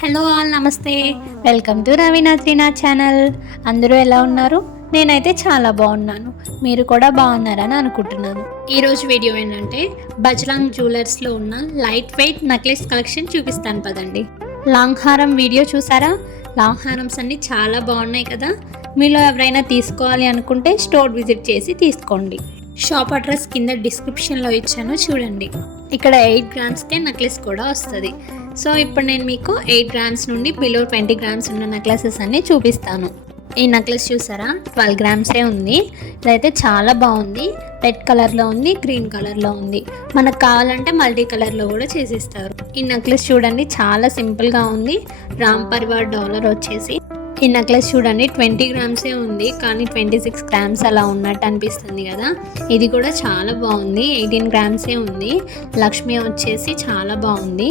Hello all, నమస్తే. Welcome to Raveena Srinath channel. అందరూ ఎలా ఉన్నారు? నేనైతే చాలా బాగున్నాను. మీరు కూడా బాగున్నారని అనుకుంటున్నాను. ఈరోజు వీడియో ఏంటంటే బజ్రాంగ్ జ్యువెలర్స్లో ఉన్న లైట్ వెయిట్ నెక్లెస్ కలెక్షన్ చూపిస్తాను పదండి. లాంగ్ హారం వీడియో చూసారా? లాంగ్ హారమ్స్ అన్నీ చాలా బాగున్నాయి కదా. మీలో ఎవరైనా తీసుకోవాలి అనుకుంటే స్టోర్ విజిట్ చేసి తీసుకోండి. షాప్ అడ్రస్ కింద డిస్క్రిప్షన్లో ఇచ్చాను, చూడండి. ఇక్కడ 8 గ్రామ్స్కే నెక్లెస్ కూడా వస్తుంది. సో ఇప్పుడు నేను మీకు 8 గ్రామ్స్ నుండి బిలో 20 గ్రామ్స్ ఉన్న నెక్లెసెస్ అన్నీ చూపిస్తాను. ఈ నెక్లెస్ చూసారా, 12 గ్రామ్సే ఉంది. ఇదైతే చాలా బాగుంది. రెడ్ కలర్లో ఉంది, గ్రీన్ కలర్లో ఉంది. మనకు కావాలంటే మల్టీ కలర్లో కూడా చేసిస్తారు. ఈ నెక్లెస్ చూడండి, చాలా సింపుల్గా ఉంది. రామ్ పరివార్ డాలర్ వచ్చేసి. ఈ నెక్లెస్ చూడండి, 20 గ్రామ్సే ఉంది, కానీ 26 గ్రామ్స్ అలా ఉన్నట్టు అనిపిస్తుంది కదా. ఇది కూడా చాలా బాగుంది. 18 గ్రామ్సే ఉంది. లక్ష్మి వచ్చేసి చాలా బాగుంది.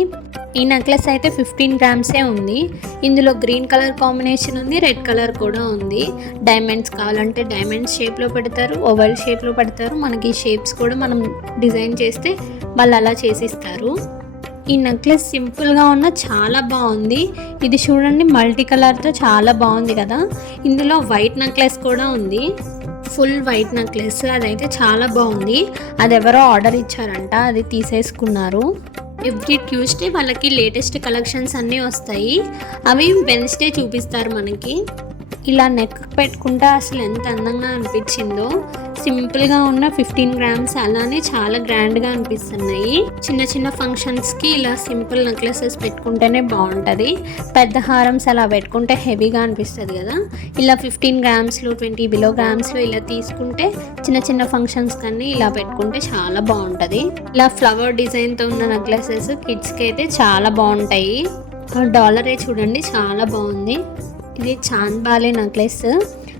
ఈ నెక్లెస్ అయితే 15 గ్రామ్సే ఉంది. ఇందులో గ్రీన్ కలర్ కాంబినేషన్ ఉంది, రెడ్ కలర్ కూడా ఉంది. డైమండ్స్ కావాలంటే డైమండ్స్ షేప్లో పెడతారు, ఓవల్ షేప్లో పెడతారు. మనకి ఈ షేప్స్ కూడా మనం డిజైన్ చేస్తే వాళ్ళు అలా చేసిస్తారు. ఈ నెక్లెస్ సింపుల్గా ఉన్న చాలా బాగుంది. ఇది చూడండి, మల్టీ కలర్తో చాలా బాగుంది కదా. ఇందులో వైట్ నెక్లెస్ కూడా ఉంది, ఫుల్ వైట్ నెక్లెస్. అదైతే చాలా బాగుంది. అది ఎవరో ఆర్డర్ ఇచ్చారంట, అది తీసేసుకున్నారు. ఎవ్రీ ట్యూస్డే వాళ్ళకి లేటెస్ట్ కలెక్షన్స్ అన్నీ వస్తాయి. అవి వెన్స్డే చూపిస్తారు మనకి. ఇలా నెక్ పెట్టుకుంటే అసలు ఎంత అందంగా అనిపించిందో. సింపుల్గా ఉన్న 15 గ్రామ్స్ అలానే చాలా గ్రాండ్గా అనిపిస్తున్నాయి. చిన్న చిన్న ఫంక్షన్స్కి ఇలా సింపుల్ నెక్లెసెస్ పెట్టుకుంటేనే బాగుంటుంది. పెద్ద హారమ్స్ అలా పెట్టుకుంటే హెవీగా అనిపిస్తుంది కదా. ఇలా 15 గ్రామ్స్లో 20 బిలో గ్రామ్స్లో ఇలా తీసుకుంటే చిన్న చిన్న ఫంక్షన్స్ కన్నీ ఇలా పెట్టుకుంటే చాలా బాగుంటుంది. ఇలా ఫ్లవర్ డిజైన్తో ఉన్న నెక్లెసెస్ కిడ్స్కి అయితే చాలా బాగుంటాయి. డాలరే చూడండి, చాలా బాగుంది. ఇది చాంద్బాలే నెక్లెస్.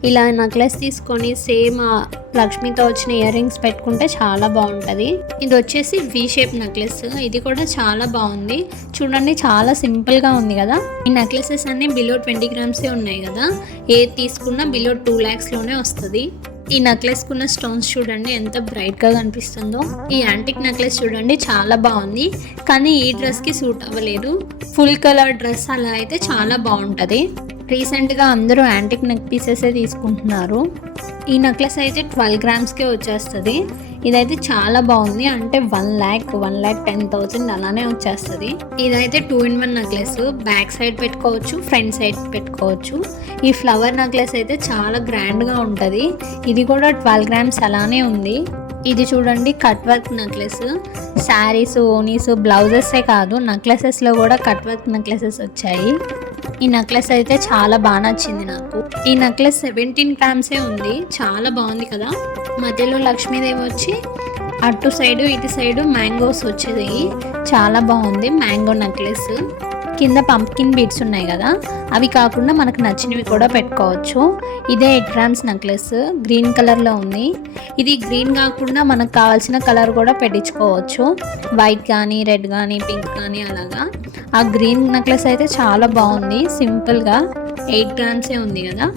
ఇలా నెక్లెస్ తీసుకొని సేమ్ లక్ష్మితో వచ్చిన ఇయర్ రింగ్స్ పెట్టుకుంటే చాలా బాగుంటుంది. ఇది వచ్చేసి వి షేప్ నెక్లెస్. ఇది కూడా చాలా బాగుంది. చూడండి, చాలా సింపుల్గా ఉంది కదా. ఈ నెక్లెసెస్ అన్నీ బిలో 20 గ్రామ్సే ఉన్నాయి కదా. ఏది తీసుకున్నా బిలో 2 lakhsలోనే వస్తుంది. ఈ నెక్లెస్ కున్న స్టోన్స్ చూడండి ఎంత బ్రైట్గా కనిపిస్తుందో. ఈ యాంటిక్ నెక్లెస్ చూడండి, చాలా బాగుంది, కానీ ఈ డ్రెస్కి సూట్ అవ్వలేదు. ఫుల్ కలర్ డ్రెస్ అలా అయితే చాలా బాగుంటుంది. రీసెంట్గా అందరూ యాంటిక్ నెక్ పీసెసే తీసుకుంటున్నారు. ఈ నెక్లెస్ అయితే 12 గ్రామ్స్కే వచ్చేస్తుంది. ఇదైతే చాలా బాగుంది. అంటే 1,10,000 అలానే వచ్చేస్తుంది. ఇదైతే 2-in-1 నెక్లెస్. బ్యాక్ సైడ్ పెట్టుకోవచ్చు, ఫ్రంట్ సైడ్ పెట్టుకోవచ్చు. ఈ ఫ్లవర్ నెక్లెస్ అయితే చాలా గ్రాండ్గా ఉంటుంది. ఇది కూడా 12 గ్రామ్స్ అలానే ఉంది. ఇది చూడండి, కట్ వర్క్ నెక్లెస్. శారీస్, ఓనీస్, బ్లౌజెసే కాదు, నెక్లెసెస్లో కూడా కట్ వర్క్ నెక్లెసెస్ వచ్చాయి. ఈ నెక్లెస్ అయితే చాలా బాగా నచ్చింది నాకు. ఈ నెక్లెస్ 17 గ్రామ్సే ఉంది. చాలా బాగుంది కదా. మధ్యలో లక్ష్మీదేవి వచ్చి అటు సైడు ఇటు సైడు మ్యాంగోస్ వచ్చేది. చాలా బాగుంది మ్యాంగో నెక్లెస్. కింద పంప్కిన్ బీడ్స్ ఉన్నాయి కదా, అవి కాకుండా మనకు నచ్చినవి కూడా పెట్టుకోవచ్చు. ఇదే 8 గ్రామ్స్ నెక్లెస్. గ్రీన్ కలర్లో ఉంది. ఇది గ్రీన్ కాకుండా మనకు కావాల్సిన కలర్ కూడా పెట్టించుకోవచ్చు. వైట్ కానీ, రెడ్ కానీ, పింక్ కానీ అలాగా. ఆ గ్రీన్ నెక్లెస్ అయితే చాలా బాగుంది. సింపుల్గా 8 గ్రామ్సే ఉంది కదా.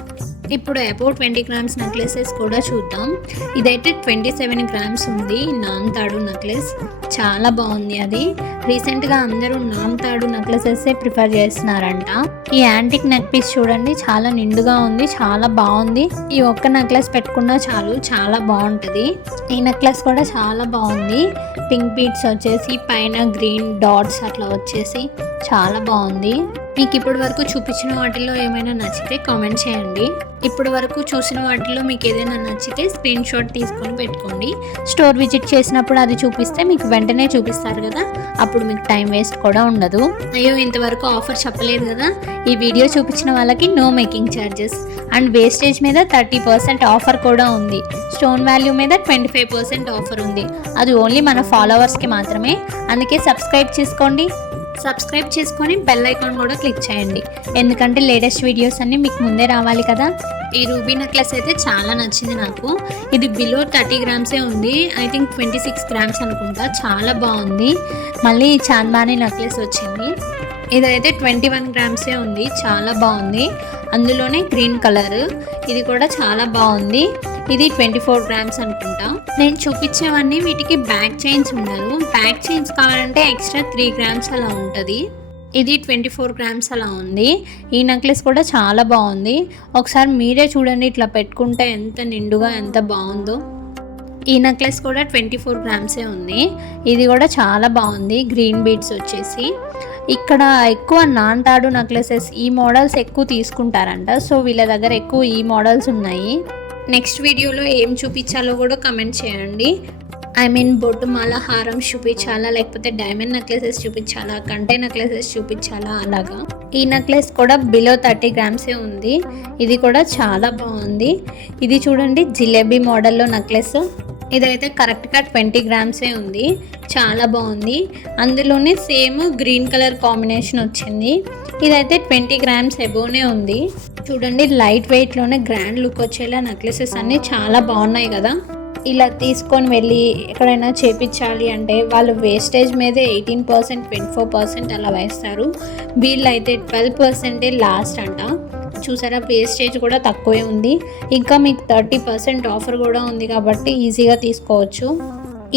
ఇప్పుడు అబౌట్ 20 గ్రామ్స్ నెక్లెసెస్ కూడా చూద్దాం. ఇదైతే 27 గ్రామ్స్ ఉంది. నాన్ తాడు నెక్లెస్ చాలా బాగుంది. అది రీసెంట్గా అందరూ నాన్ తాడు నెక్లెసెసే ప్రిఫర్ చేస్తున్నారంట. ఈ యాంటిక్ నెక్ పీస్ చూడండి, చాలా నిండుగా ఉంది, చాలా బాగుంది. ఈ ఒక్క నెక్లెస్ పెట్టుకున్నా చాలు, చాలా బాగుంటుంది. ఈ నెక్లెస్ కూడా చాలా బాగుంది. పింక్ బీడ్స్ వచ్చేసి పైన గ్రీన్ డాట్స్ అట్లా వచ్చేసి చాలా బాగుంది. మీకు ఇప్పటి వరకు చూపించిన వాటిల్లో ఏమైనా నచ్చితే కామెంట్ చేయండి. ఇప్పటి వరకు చూసిన వాటిల్లో మీకు ఏదైనా నచ్చితే స్క్రీన్ షాట్ తీసుకొని పెట్టుకోండి. స్టోర్ విజిట్ చేసినప్పుడు అది చూపిస్తే మీకు వెంటనే చూపిస్తారు కదా, అప్పుడు మీకు టైం వేస్ట్ కూడా ఉండదు. అయ్యో, ఇంతవరకు ఆఫర్ చెప్పలేదు కదా. ఈ వీడియో చూపించిన వాళ్ళకి no making charges and wastage మీద 30% ఆఫర్ కూడా ఉంది. స్టోన్ వాల్యూ మీద 25% ఆఫర్ ఉంది. అది ఓన్లీ మన ఫాలోవర్స్కి మాత్రమే. అందుకే సబ్స్క్రైబ్ చేసుకోండి. సబ్స్క్రైబ్ చేసుకొని బెల్ ఐకాన్ కూడా క్లిక్ చేయండి, ఎందుకంటే లేటెస్ట్ వీడియోస్ అన్నీ మీకు ముందే రావాలి కదా. ఈ రూబీ నెక్లెస్ అయితే చాలా నచ్చింది నాకు. ఇది బిలో 30 గ్రామ్సే ఉంది. ఐ థింక్ 26 గ్రామ్స్ అనుకుంటా. చాలా బాగుంది. మళ్ళీ చాంద్బానీ నెక్లెస్ వచ్చింది. ఇదైతే 21 గ్రామ్సే ఉంది. చాలా బాగుంది. అందులోనే గ్రీన్ కలర్. ఇది కూడా చాలా బాగుంది. ఇది 24 గ్రామ్స్ అనుకుంటా. నేను చూపించేవన్నీ వీటికి బ్యాక్ చైన్స్ ఉండదు. బ్యాక్ చైన్స్ కావాలంటే ఎక్స్ట్రా 3 గ్రామ్స్ అలా ఉంటుంది. ఇది 24 గ్రామ్స్ అలా ఉంది. ఈ నెక్లెస్ కూడా చాలా బాగుంది. ఒకసారి మీరే చూడండి, ఇట్లా పెట్టుకుంటే ఎంత నిండుగా ఎంత బాగుందో. ఈ నెక్లెస్ కూడా 24 గ్రామ్సే ఉంది. ఇది కూడా చాలా బాగుంది. గ్రీన్ బీడ్స్ వచ్చేసి ఇక్కడ ఎక్కువ నాన్ తాడు నెక్లెసెస్ ఈ మోడల్స్ ఎక్కువ తీసుకుంటారంట. సో వీళ్ళ దగ్గర ఎక్కువ ఈ మోడల్స్ ఉన్నాయి. నెక్స్ట్ వీడియోలో ఏం చూపించాలో కూడా కమెంట్ చేయండి. బొట్టు మాల హారం చూపించాలా, లేకపోతే డైమండ్ నెక్లెసెస్ చూపించాలా, కంటే నెక్లెసెస్ చూపించాలా అలాగా. ఈ నెక్లెస్ కూడా బిలో 30 గ్రామ్సే ఉంది. ఇది కూడా చాలా బాగుంది. ఇది చూడండి, జిలేబీ మోడల్లో నెక్లెస్. ఇదైతే కరెక్ట్గా 20 గ్రామ్సే ఉంది. చాలా బాగుంది. అందులోనే సేమ్ గ్రీన్ కలర్ కాంబినేషన్ వచ్చింది. ఇదైతే 20 గ్రామ్స్ ఎబోనే ఉంది. చూడండి, లైట్ వెయిట్లోనే గ్రాండ్ లుక్ వచ్చేలా నెక్లెసెస్ అన్నీ చాలా బాగున్నాయి కదా. ఇలా తీసుకొని వెళ్ళి ఎక్కడైనా చేపించాలి అంటే వాళ్ళు వేస్టేజ్ మీదే 18%, 24% అలా వేస్తారు. వీళ్ళైతే 12% లాస్ట్ అంట. చూసారా, వేస్టేజ్ కూడా తక్కువే ఉంది. ఇంకా మీకు 30% ఆఫర్ కూడా ఉంది కాబట్టి ఈజీగా తీసుకోవచ్చు.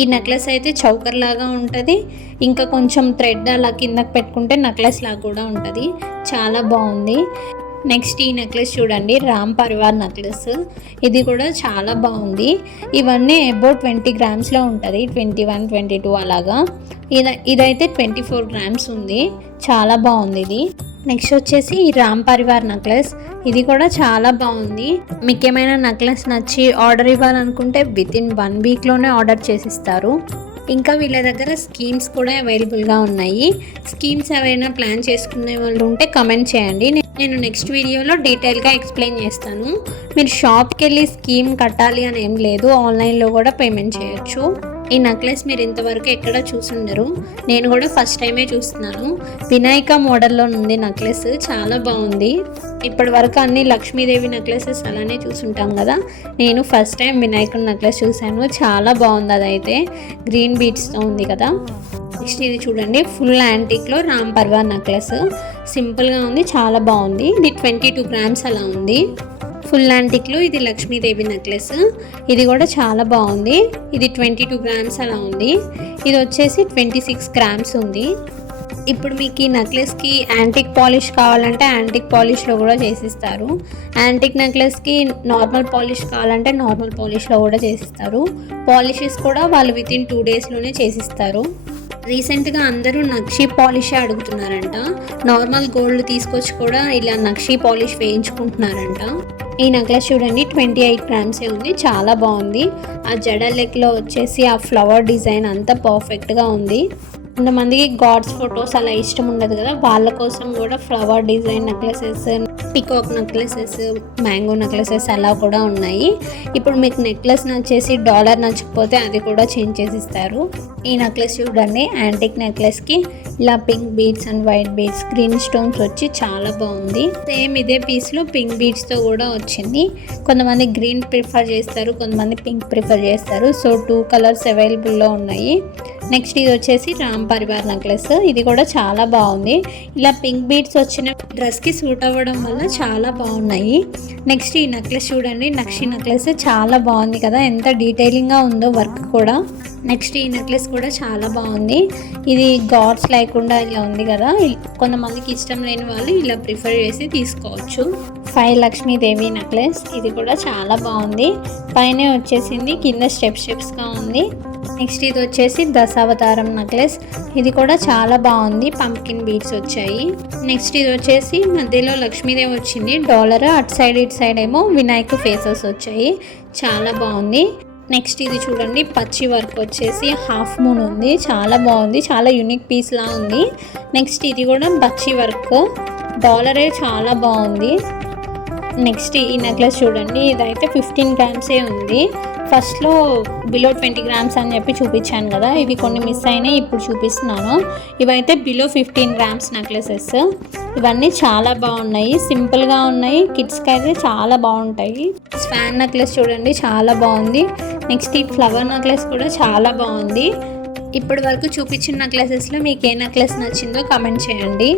ఈ నెక్లెస్ అయితే చౌకర్ లాగా ఉంటుంది. ఇంకా కొంచెం థ్రెడ్ అలా కిందకి పెట్టుకుంటే నెక్లెస్ లాగా కూడా ఉంటుంది. చాలా బాగుంది. నెక్స్ట్ ఈ నెక్లెస్ చూడండి, రామ్ పరివార్ నెక్లెస్. ఇది కూడా చాలా బాగుంది. ఇవన్నీ అబౌట్ 20 గ్రామ్స్లో ఉంటుంది. 21, 22 అలాగా. ఇదైతే 24 గ్రామ్స్ ఉంది. చాలా బాగుంది ఇది. నెక్స్ట్ వచ్చేసి ఈ రామ్ పరివార్ నెక్లెస్. ఇది కూడా చాలా బాగుంది. మీకు ఏమైనా నెక్లెస్ నచ్చి ఆర్డర్ ఇవ్వాలనుకుంటే వితిన్ 1 వీక్లోనే ఆర్డర్ చేసిస్తారు. ఇంకా వీళ్ళ దగ్గర స్కీమ్స్ కూడా అవైలబుల్గా ఉన్నాయి. స్కీమ్స్ ఏవైనా ప్లాన్ చేసుకునే వాళ్ళు ఉంటే కమెంట్ చేయండి. నేను నెక్స్ట్ వీడియోలో డీటెయిల్గా ఎక్స్ప్లెయిన్ చేస్తాను. మీరు షాప్కి వెళ్ళి స్కీమ్ కట్టాలి అని ఏం లేదు, ఆన్లైన్లో కూడా పేమెంట్ చేయొచ్చు. ఈ నెక్లెస్ మీరు ఇంతవరకు ఎక్కడ చూసుండరు. నేను కూడా ఫస్ట్ టైమే చూస్తున్నాను. వినాయక మోడల్లో ఉంది నెక్లెస్. చాలా బాగుంది. ఇప్పటి వరకు అన్ని లక్ష్మీదేవి నెక్లెసెస్ అలానే చూసుంటాం కదా. నేను ఫస్ట్ టైం వినాయకుడి నెక్లెస్ చూశాను. చాలా బాగుంది. అదైతే గ్రీన్ బీడ్స్తో ఉంది కదా. నెక్స్ట్ ఇది చూడండి, ఫుల్ యాంటిక్లో రామ్ పరివార్ నెక్లెస్. సింపుల్గా ఉంది, చాలా బాగుంది. ఇది 22 గ్రామ్స్ అలా ఉంది. ఫుల్ యాంటిక్లో ఇది లక్ష్మీదేవి నెక్లెస్. ఇది కూడా చాలా బాగుంది. ఇది 22 గ్రామ్స్ అలా ఉంది. ఇది వచ్చేసి 26 గ్రామ్స్ ఉంది. ఇప్పుడు మీకు ఈ నెక్లెస్కి యాంటిక్ పాలిష్ కావాలంటే యాంటిక్ పాలిష్లో కూడా చేసిస్తారు. యాంటిక్ నెక్లెస్కి నార్మల్ పాలిష్ కావాలంటే నార్మల్ పాలిష్లో కూడా చేసిస్తారు. పాలిషెస్ కూడా వాళ్ళు వితిన్ 2 డేస్లోనే చేసిస్తారు. రీసెంట్గా అందరూ నక్షీ పాలిషే అడుగుతున్నారంట. నార్మల్ గోల్డ్ తీసుకొచ్చి కూడా ఇలా నక్షీ పాలిష్ వేయించుకుంటున్నారంట. ఈ నెక్లెస్ చూడండి, 28 గ్రామ్సే ఉంది. చాలా బాగుంది. ఆ జడ లెక్లో వచ్చేసి ఆ ఫ్లవర్ డిజైన్ అంతా పర్ఫెక్ట్గా ఉంది. కొంతమందికి గాడ్స్ ఫొటోస్ అలా ఇష్టం ఉండదు కదా, వాళ్ళ కోసం కూడా flower design necklaces, peacock necklaces, mango necklaces అలా కూడా ఉన్నాయి. ఇప్పుడు మీకు నెక్లెస్ నచ్చేసి డాలర్ నచ్చకపోతే అది కూడా చేంజ్ చేసి ఇస్తారు. ఈ నెక్లెస్ చూడండి, యాంటిక్ నెక్లెస్కి ఇలా pink beads and white beads, green stones వచ్చి చాలా బాగుంది. సేమ్ ఇదే పీస్లో పింక్ బీడ్స్తో కూడా వచ్చింది. కొంతమంది గ్రీన్ ప్రిఫర్ చేస్తారు, కొంతమంది పింక్ ప్రిఫర్ చేస్తారు. సో 2 కలర్స్ అవైలబుల్లో ఉన్నాయి. నెక్స్ట్ ఇది వచ్చేసి రామ్ పరివార్ నెక్లెస్. ఇది కూడా చాలా బాగుంది. ఇలా పింక్ బీడ్స్ వచ్చిన డ్రెస్కి సూట్ అవ్వడం వల్ల చాలా బాగున్నాయి. నెక్స్ట్ ఈ నెక్లెస్ చూడండి, నక్షి నెక్లెస్. చాలా బాగుంది కదా, ఎంత డీటెయిలింగ్గా ఉందో వర్క్ కూడా. నెక్స్ట్ ఈ నెక్లెస్ కూడా చాలా బాగుంది. ఇది గాడ్స్ లేకుండా ఇలా ఉంది కదా, కొంతమందికి ఇష్టం లేని వాళ్ళు ఇలా ప్రిఫర్ చేసి తీసుకోవచ్చు. 5 లక్ష్మీదేవి నెక్లెస్. ఇది కూడా చాలా బాగుంది. పైన వచ్చేసింది, కింద స్టెప్స్గా ఉంది. నెక్స్ట్ ఇది వచ్చేసి దశావతారం నెక్లెస్. ఇది కూడా చాలా బాగుంది. పంప్కిన్ బీడ్స్ వచ్చాయి. నెక్స్ట్ ఇది వచ్చేసి మధ్యలో లక్ష్మీదేవి వచ్చింది డాలర్, అటు సైడ్ ఇటు సైడ్ ఏమో వినాయక ఫేసెస్ వచ్చాయి. చాలా బాగుంది. నెక్స్ట్ ఇది చూడండి, పచ్చి వర్క్ వచ్చేసి హాఫ్ మూన్ ఉంది. చాలా బాగుంది, చాలా యూనిక్ పీస్ లా ఉంది. నెక్స్ట్ ఇది కూడా పచ్చి వర్క్, డాలరే చాలా బాగుంది. నెక్స్ట్ ఈ నెక్లెస్ చూడండి, ఇదైతే 15 గ్రామ్సే ఉంది. ఫస్ట్లో బిలో 20 గ్రామ్స్ అని చెప్పి చూపించాను కదా, ఇవి కొన్ని మిస్ అయినాయి, ఇప్పుడు చూపిస్తున్నాను. ఇవైతే బిలో 15 గ్రామ్స్ నెక్లెసెస్. ఇవన్నీ చాలా బాగున్నాయి, సింపుల్గా ఉన్నాయి. కిడ్స్కి అయితే చాలా బాగుంటాయి. స్వాన్ నెక్లెస్ చూడండి, చాలా బాగుంది. నెక్స్ట్ ఈ ఫ్లవర్ నెక్లెస్ కూడా చాలా బాగుంది. ఇప్పటి వరకు చూపించిన నెక్లెసెస్లో మీకు ఏ నెక్లెస్ నచ్చిందో కామెంట్ చేయండి.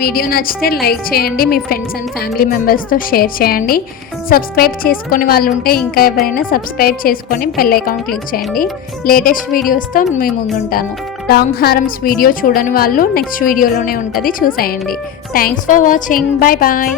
వీడియో నచ్చితే లైక్ చేయండి, మీ ఫ్రెండ్స్ అండ్ ఫ్యామిలీ మెంబర్స్తో షేర్ చేయండి. సబ్స్క్రైబ్ చేసుకొని వాళ్ళు ఉంటే ఇంకా ఎవరైనా సబ్స్క్రైబ్ చేసుకొని బెల్ ఐకాన్ క్లిక్ చేయండి. లేటెస్ట్ వీడియోస్తో మీ ముందుంటాను. లాంగ్ హారమ్స్ వీడియో చూడని వాళ్ళు నెక్స్ట్ వీడియోలోనే ఉంటుంది, చూసేయండి. Thanks for watching. Bye bye.